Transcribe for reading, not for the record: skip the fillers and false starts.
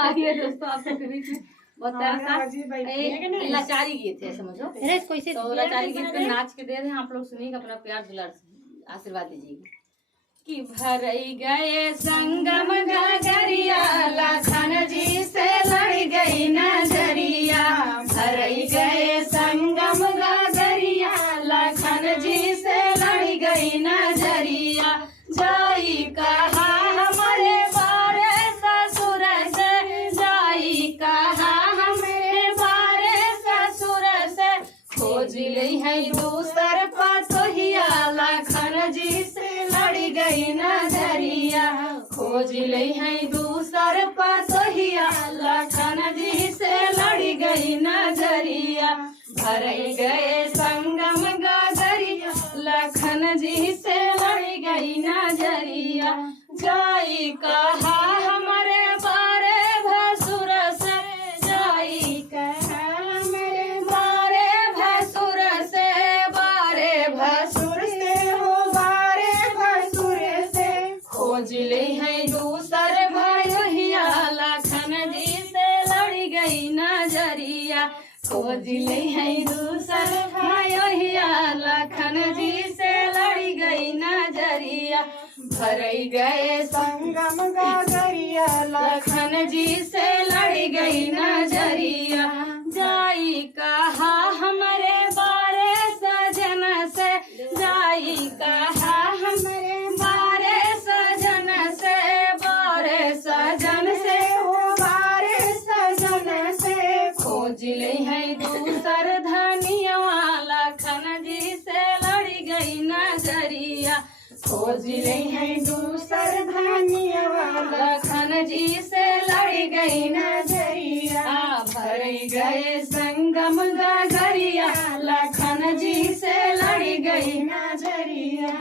आइए दोस्तों, आप सबके बीच में बहुत प्यारा सा लाचारी गीत है, समझो। तो लाचारी गीत पे नाच के दे रहे हैं, आप लोग सुनिएगा, अपना प्यार दुलार से आशीर्वाद दीजिएगा। कि भरई गए संगम गगरिया, लखन जी से लड़ गई नजरिया। भरई गए संगम गगरिया, लखन जी से लड़ गई नजरिया। जाई कहा हमारे बारे ससुर से, जाई कहा हमारे बारे ससुर से। खोज ली है दूसर पतोहिया, लखन जी से लड़ गई नजरिया। खोज ली है दूसर पतोहिया, लखन जी से लड़ गई नजरिया। भरई गए संगम गगरिया, लखन जी से लड़ गई नजरिया। जाई कहा हमारे बारे भसुर से, जाई कहा हमारे बारे भसुर से। बारे भसुर से हो, बारे भसुर से। खोज ली है दूसर भैया, लखन जी से लड़ गई नजरिया। खोज ली है दूसर भैया, लखन जी से लड़ गई नजरिया। भरई गए संगम गगरिया, लखन जी से लड़ गई नजरिया। जाई कहा हमारे बारे सजन से, जाई कहा हमारे बारे सजन से। बारे सजन से हो, बारे सजन से। खोज ली है दूसर धनिया, लखन जी से लड़ गई नजरिया। खोज ली है दूसर धनिया, लखन जी से लड़ गई नजरिया। भरई गए संगम गगरिया, लखन जी से लड़ गई नजरिया।